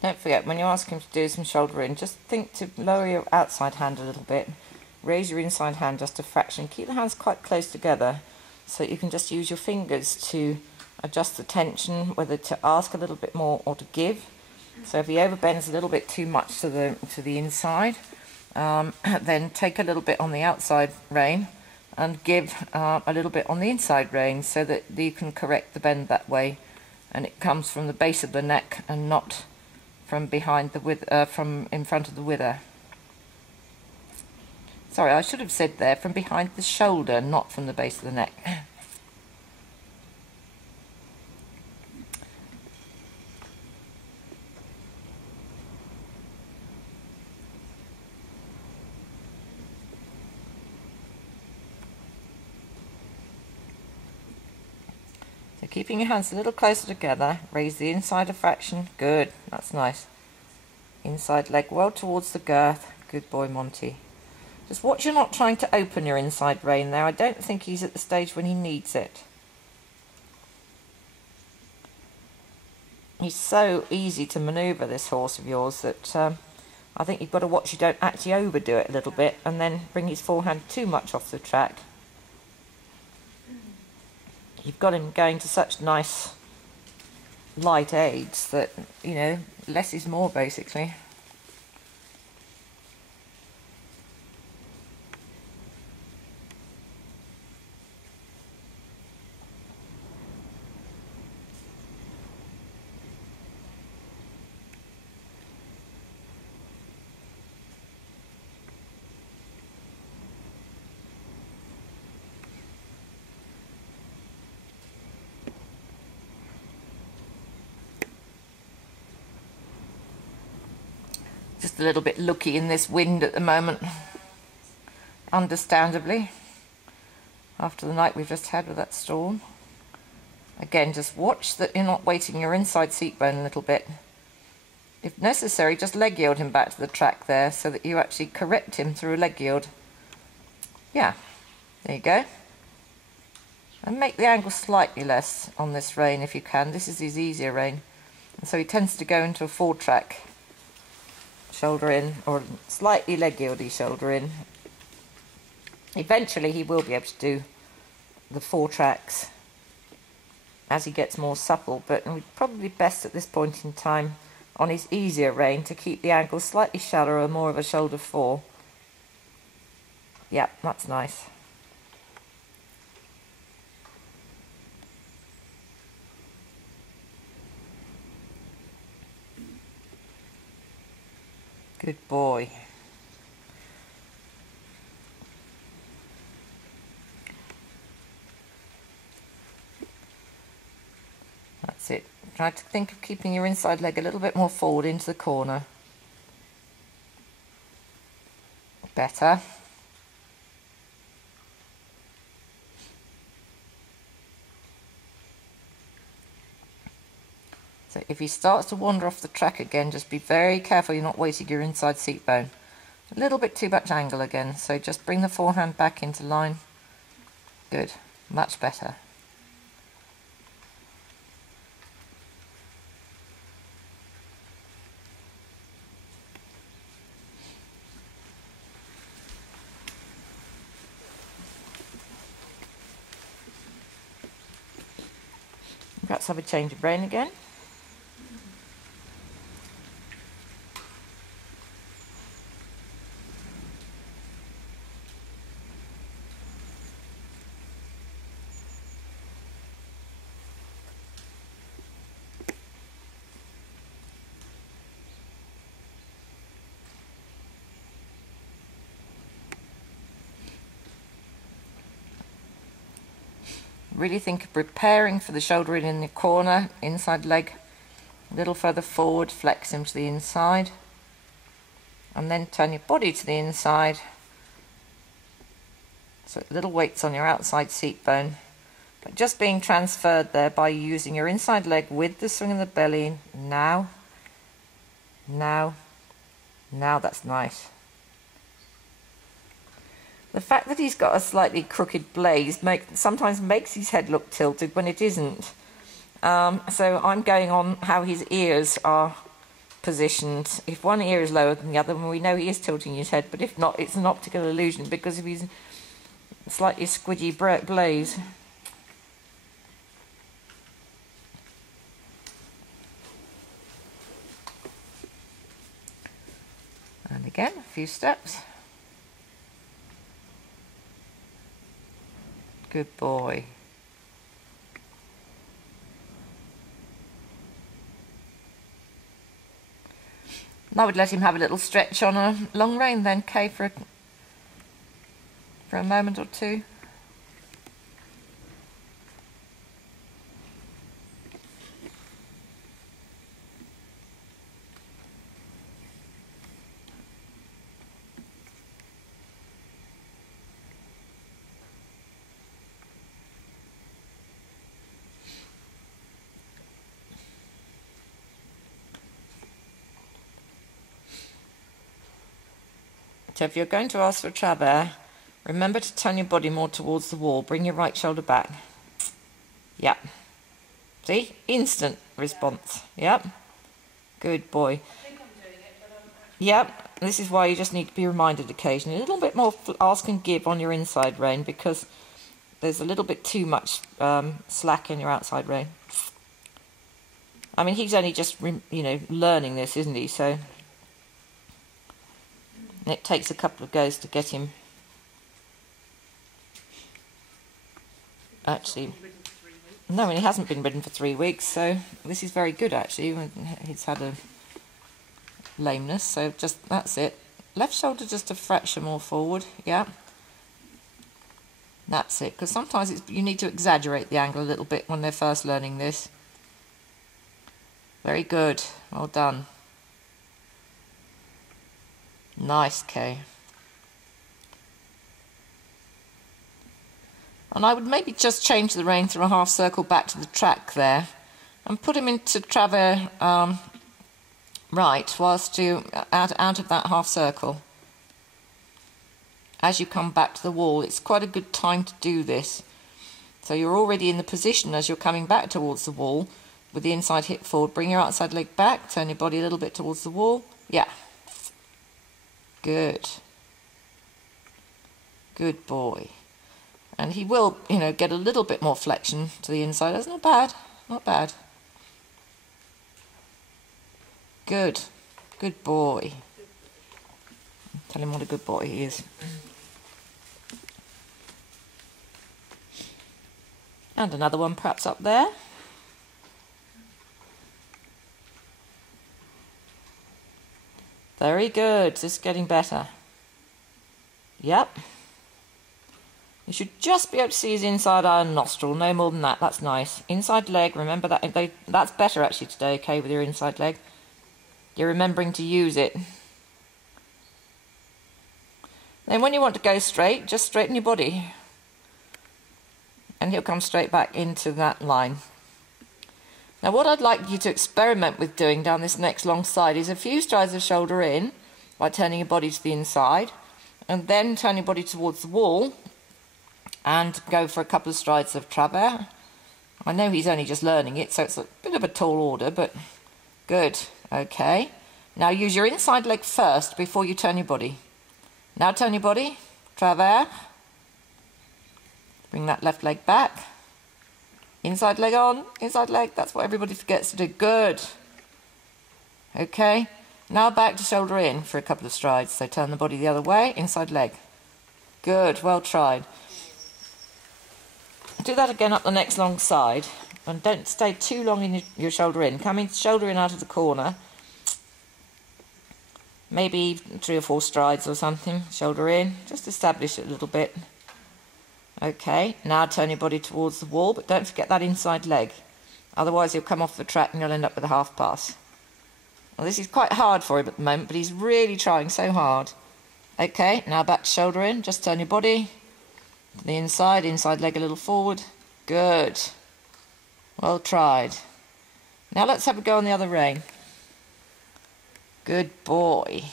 Don't forget, when you ask him to do some shoulder in, just think to lower your outside hand a little bit, raise your inside hand just a fraction, keep the hands quite close together so that you can just use your fingers to adjust the tension, whether to ask a little bit more or to give. So if he overbends a little bit too much to the inside, then take a little bit on the outside rein and give a little bit on the inside rein so that you can correct the bend that way, and it comes from the base of the neck and not from behind the from in front of the wither. Sorry, I should have said there from behind the shoulder, not from the base of the neck. So keeping your hands a little closer together, raise the inside a fraction. Good, that's nice. Inside leg well towards the girth. Good boy, Monty. Just watch you're not trying to open your inside rein there. I don't think he's at the stage when he needs it. He's so easy to manoeuvre, this horse of yours, that I think you've got to watch you don't actually overdo it a little bit and then bring his forehand too much off the track. You've got him going to such nice light aids that, you know, less is more basically. Just a little bit looky in this wind at the moment, understandably, after the night we've just had with that storm. Again, just watch that you're not weighting your inside seat bone a little bit. If necessary, just leg yield him back to the track there so that you actually correct him through a leg yield. Yeah, there you go. And make the angle slightly less on this rein if you can. This is his easier rein. And so he tends to go into a forward track shoulder in, or slightly leg yieldy shoulder in. Eventually he will be able to do the 4 tracks as he gets more supple, but we're probably best at this point in time on his easier rein to keep the angle slightly shallower, more of a shoulder 4. Yep, that's nice. Good boy. That's it. Try to think of keeping your inside leg a little bit more forward into the corner. Better. So if he starts to wander off the track again, just be very careful you're not weighting your inside seat bone. A little bit too much angle again, so just bring the forehand back into line. Good, much better. Perhaps have a change of rein again. Really think of preparing for the shoulder in the corner, inside leg a little further forward, flex him to the inside, and then turn your body to the inside. So little weights on your outside seat bone, but just being transferred there by using your inside leg with the swing of the belly. Now, that's nice. The fact that he's got a slightly crooked blaze sometimes makes his head look tilted when it isn't. So I'm going on how his ears are positioned. If one ear is lower than the other, then we know he is tilting his head, but if not, it's an optical illusion because of his slightly squidgy blaze. And again, a few steps. Good boy. And I would let him have a little stretch on a long rein then, Kay, for a moment or two. So if you're going to ask for a travers, remember to turn your body more towards the wall. Bring your right shoulder back. Yep. See? Instant response. Yep. Good boy. I think I'm doing it, but Yep. This is why you just need to be reminded occasionally. A little bit more ask and give on your inside rein because there's a little bit too much slack in your outside rein. I mean, he's only just, learning this, isn't he? So it takes a couple of goes to get him actually. No, and he hasn't been ridden for 3 weeks, so this is very good actually. He's had a lameness, so just that's it. Left shoulder just a fraction more forward, yeah. That's it, because sometimes you need to exaggerate the angle a little bit when they're first learning this. Very good, well done. Nice, Kay. And I would maybe just change the rein through a half circle back to the track there and put him into travers right whilst you out of that half circle. As you come back to the wall, it's quite a good time to do this. So you're already in the position as you're coming back towards the wall with the inside hip forward. Bring your outside leg back, turn your body a little bit towards the wall. Yeah. Good. Good boy. And he will, get a little bit more flexion to the inside. That's not bad. Not bad. Good. Good boy. Tell him what a good boy he is. And another one perhaps up there. Very good. This is getting better. Yep. You should just be able to see his inside eye and nostril, no more than that. That's nice. Inside leg, remember that. That's better actually today, okay, with your inside leg. You're remembering to use it. Then when you want to go straight, just straighten your body. And he'll come straight back into that line. Now what I'd like you to experiment with doing down this next long side is a few strides of shoulder in by turning your body to the inside and then turn your body towards the wall and go for a couple of strides of travers. I know he's only just learning it, so it's a bit of a tall order, but good. Okay. Now use your inside leg first before you turn your body. Now turn your body, travers. Bring that left leg back. Inside leg on, inside leg, that's what everybody forgets to do. Good. Okay, now back to shoulder in for a couple of strides. So turn the body the other way, inside leg. Good, well tried. Do that again up the next long side. And don't stay too long in your shoulder in. Come in, shoulder in out of the corner. Maybe 3 or 4 strides or something. Shoulder in, just establish it a little bit. Okay, now turn your body towards the wall, but don't forget that inside leg. Otherwise you'll come off the track and you'll end up with a half pass. Well, this is quite hard for him at the moment, but he's really trying so hard. Okay, now back to shoulder in. Just turn your body to the inside leg a little forward. Good. Well tried. Now let's have a go on the other rein. Good boy.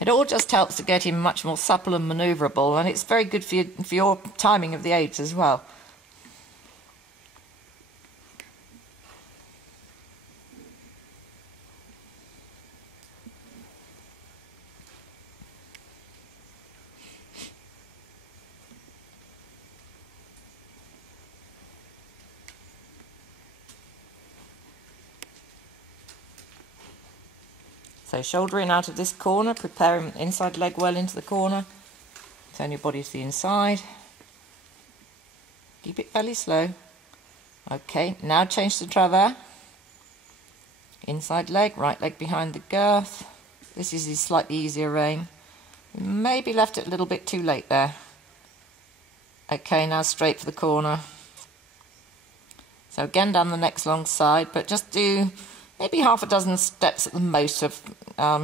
It all just helps to get him much more supple and manoeuvrable, and it's very good for your timing of the aids as well. So shoulder in out of this corner, preparing inside leg well into the corner. Turn your body to the inside. Keep it fairly slow. Okay, now change to travers. Inside leg, right leg behind the girth. This is his slightly easier rein. Maybe left it a little bit too late there. Okay, now straight for the corner. So again down the next long side, but just do maybe half a dozen steps at the most of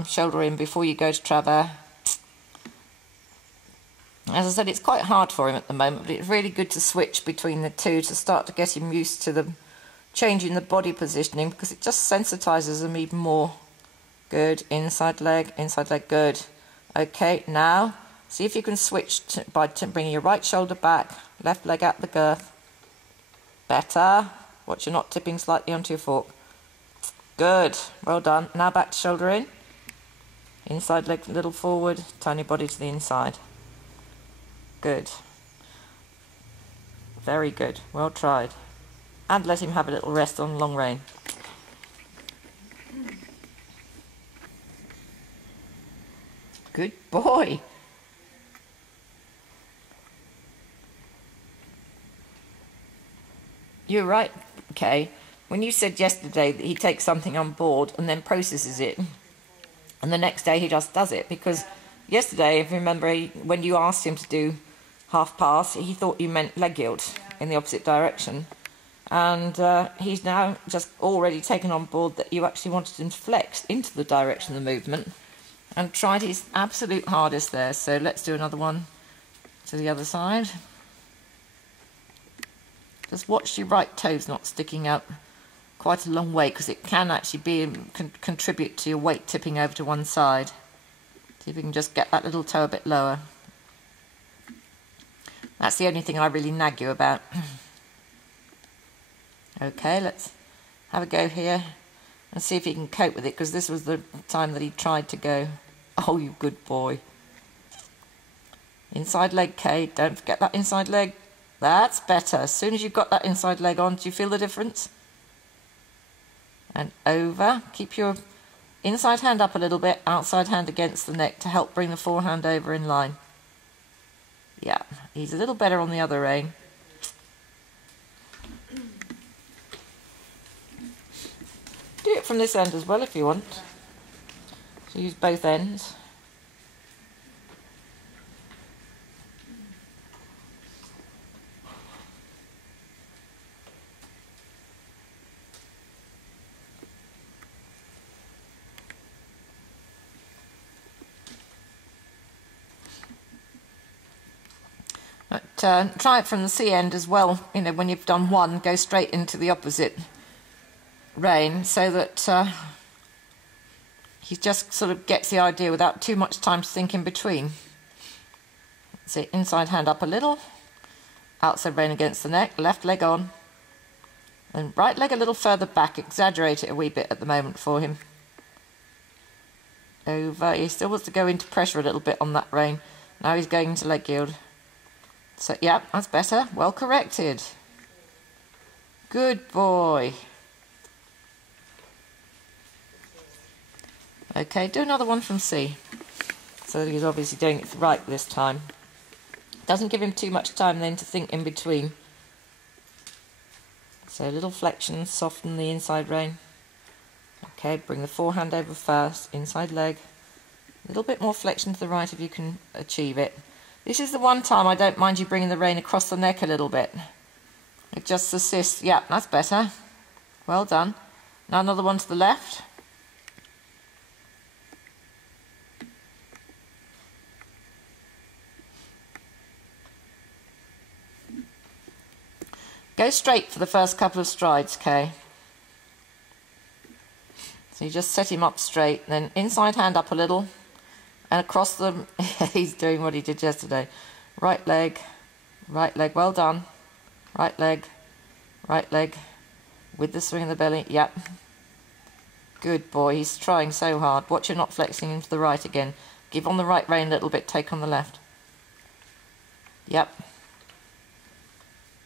shoulder in before you go to travers. As I said, it's quite hard for him at the moment, but it's really good to switch between the two to start to get him used to the changing the body positioning, because it just sensitizes him even more. Good, inside leg, good. Okay, now see if you can switch by bringing your right shoulder back, left leg at the girth. Better. Watch you're not tipping slightly onto your fork. Good, well done. Now back to shoulder in. Inside leg a little forward, turn your body to the inside. Good. Very good, well tried. And let him have a little rest on long rein. Good boy. You're right, Kay. When you said yesterday that he takes something on board and then processes it, and the next day he just does it, because yesterday, if you remember, when you asked him to do half pass, he thought you meant leg yield in the opposite direction, and he's now just already taken on board that you actually wanted him to flex into the direction of the movement, and tried his absolute hardest there. So let's do another one to the other side. Just watch your right toes not sticking out quite a long way, because it can actually be contribute to your weight tipping over to one side. See if you can just get that little toe a bit lower. That's the only thing I really nag you about. Okay, let's have a go here and see if he can cope with it, because this was the time that he tried to go. Oh, you good boy. Inside leg, Kay. Don't forget that inside leg. That's better. As soon as you've got that inside leg on, do you feel the difference? And over. Keep your inside hand up a little bit, outside hand against the neck to help bring the forehand over in line. Yeah, he's a little better on the other rein. Do it from this end as well if you want. So use both ends. But try it from the C end as well. You know, when you've done one, go straight into the opposite rein, so that he just sort of gets the idea without too much time to think in between. So inside hand up a little, outside rein against the neck, left leg on, and right leg a little further back. Exaggerate it a wee bit at the moment for him. Over. He still wants to go into pressure a little bit on that rein. Now he's going into leg yield. So, yeah, that's better. Well corrected. Good boy. Okay, do another one from C. So he's obviously doing it right this time. Doesn't give him too much time then to think in between. So a little flexion, soften the inside rein. Okay, bring the forehand over first, inside leg. A little bit more flexion to the right if you can achieve it. This is the one time I don't mind you bringing the rein across the neck a little bit. It just assists. Yeah, that's better. Well done. Now another one to the left. Go straight for the first couple of strides, Kay. So you just set him up straight, then inside hand up a little, and across them, he's doing what he did yesterday. Right leg, well done. Right leg, with the swing of the belly, yep. Good boy, he's trying so hard. Watch you're not flexing into the right again. Give on the right rein a little bit, take on the left. Yep.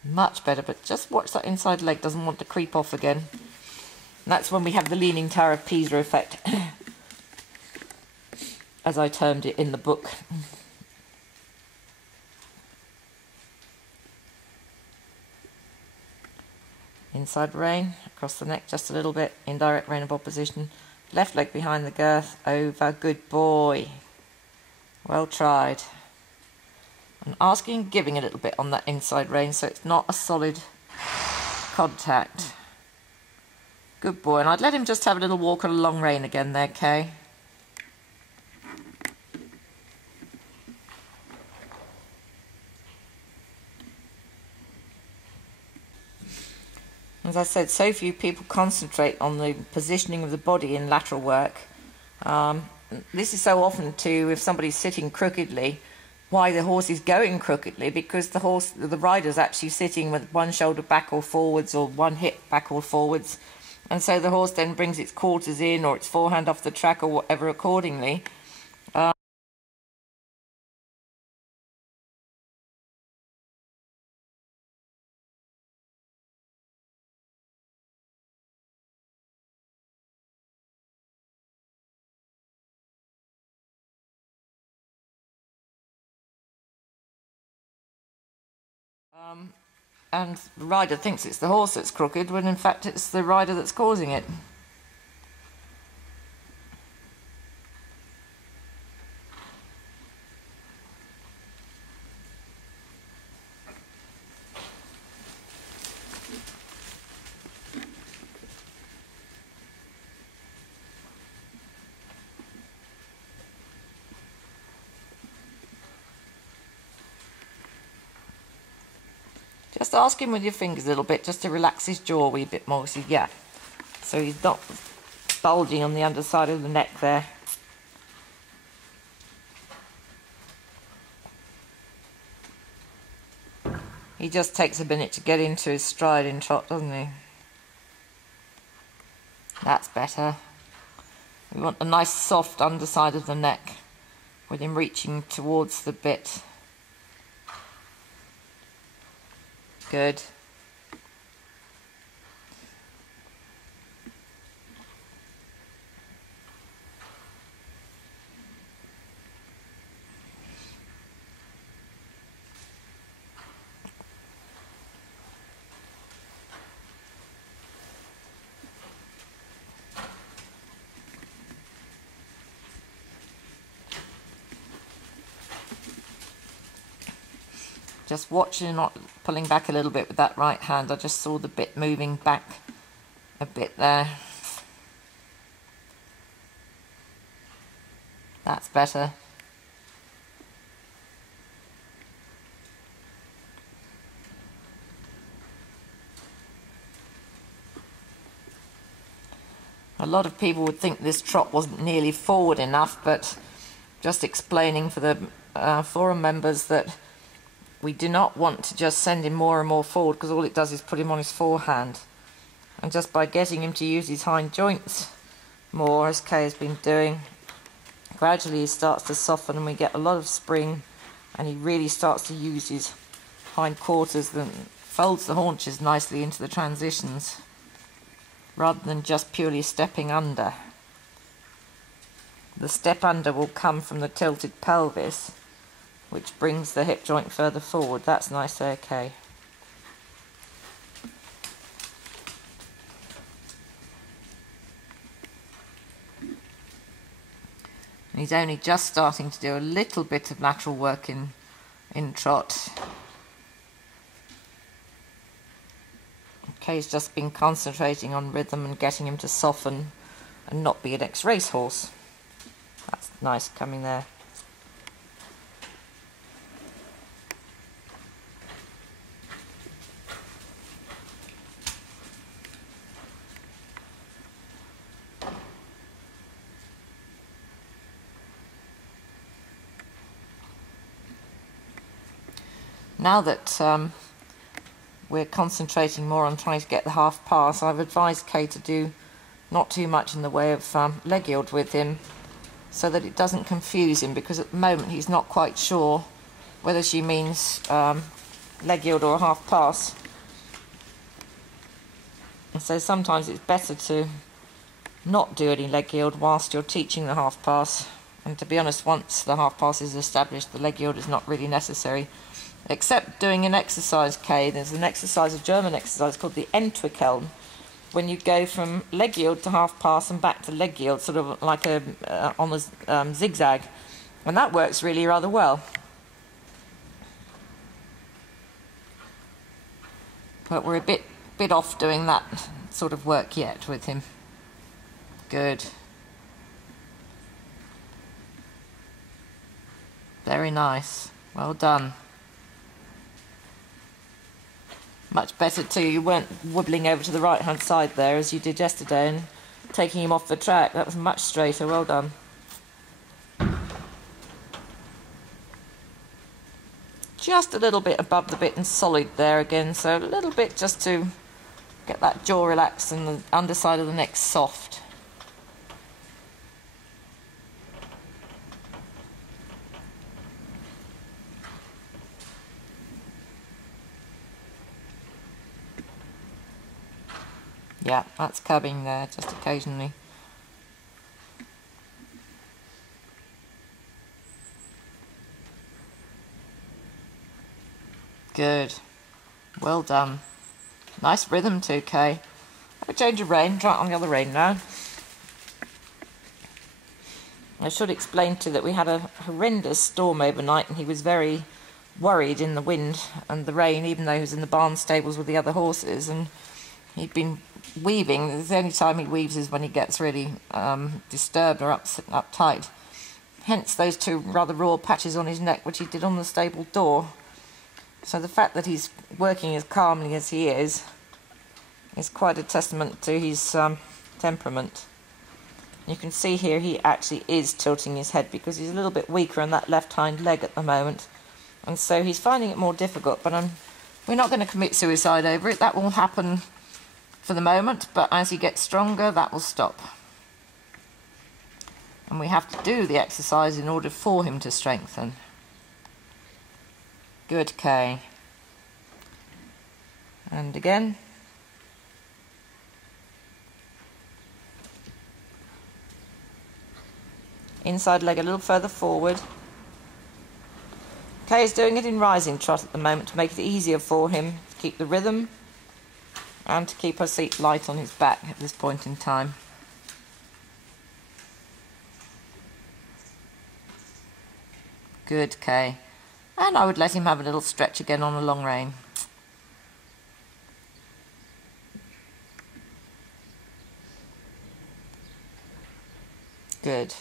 Much better, but just watch that inside leg doesn't want to creep off again. And that's when we have the leaning Tower of Pisa effect. as I termed it in the book. Inside rein, across the neck just a little bit, indirect rein of opposition, left leg behind the girth, over, good boy, well tried. And asking and giving a little bit on that inside rein so it's not a solid contact. Good boy, and I'd let him just have a little walk on a long rein again there, Kay. As I said, so few people concentrate on the positioning of the body in lateral work. This is so often too, if somebody's sitting crookedly, why the horse is going crookedly, because the rider's actually sitting with one shoulder back or forwards or one hip back or forwards, and so the horse then brings its quarters in or its forehand off the track or whatever accordingly. And the rider thinks it's the horse that's crooked, when in fact it's the rider that's causing it. Just ask him with your fingers a little bit, just to relax his jaw a wee bit more. So, yeah, so he's not bulging on the underside of the neck there. He just takes a minute to get into his stride in trot, doesn't he? That's better. We want a nice soft underside of the neck with him reaching towards the bit. Good. Just watching, not pulling back a little bit with that right hand. I just saw the bit moving back a bit there. That's better. A lot of people would think this trot wasn't nearly forward enough, but just explaining for the forum members that we do not want to just send him more and more forward, because all it does is put him on his forehand. And just by getting him to use his hind joints more, as Kay has been doing, gradually he starts to soften and we get a lot of spring, and he really starts to use his hindquarters and folds the haunches nicely into the transitions, rather than just purely stepping under. The step under will come from the tilted pelvis, which brings the hip joint further forward. That's nice there, Kay. He's only just starting to do a little bit of lateral work in trot. Kay's just been concentrating on rhythm and getting him to soften and not be an ex-racehorse. That's nice coming there. Now that we're concentrating more on trying to get the half pass, I've advised Kay to do not too much in the way of leg yield with him, so that it doesn't confuse him, because at the moment he's not quite sure whether she means leg yield or a half pass. And so sometimes it's better to not do any leg yield whilst you're teaching the half pass. And to be honest, once the half pass is established, the leg yield is not really necessary, except doing an exercise, Kay. There's an exercise, a German exercise called the Entwickeln, when you go from leg yield to half pass and back to leg yield, sort of like a on a zigzag, and that works really rather well. But we're a bit off doing that sort of work yet with him. Good. Very nice. Well done. Much better too. You weren't wobbling over to the right hand side there as you did yesterday and taking him off the track. That was much straighter. Well done. Just a little bit above the bit and solid there again, so a little bit just to get that jaw relaxed and the underside of the neck soft. Yeah, that's cubbing there, just occasionally. Good. Well done. Nice rhythm too, Kay. Have a change of rein. Try it on the other rein now. I should explain to you that we had a horrendous storm overnight and he was very worried in the wind and the rain, even though he was in the barn stables with the other horses, and he'd been weaving. The only time he weaves is when he gets really disturbed or uptight. Hence those two rather raw patches on his neck, which he did on the stable door. So the fact that he's working as calmly as he is quite a testament to his temperament. You can see here he actually is tilting his head because he's a little bit weaker on that left hind leg at the moment, and so he's finding it more difficult, but we're not going to commit suicide over it. That will happen for the moment, but as he gets stronger, that will stop. And we have to do the exercise in order for him to strengthen. Good, Kay. And again. Inside leg a little further forward. Kay is doing it in rising trot at the moment to make it easier for him to keep the rhythm and to keep her seat light on his back at this point in time. Good, Kay. And I would let him have a little stretch again on a long rein. Good.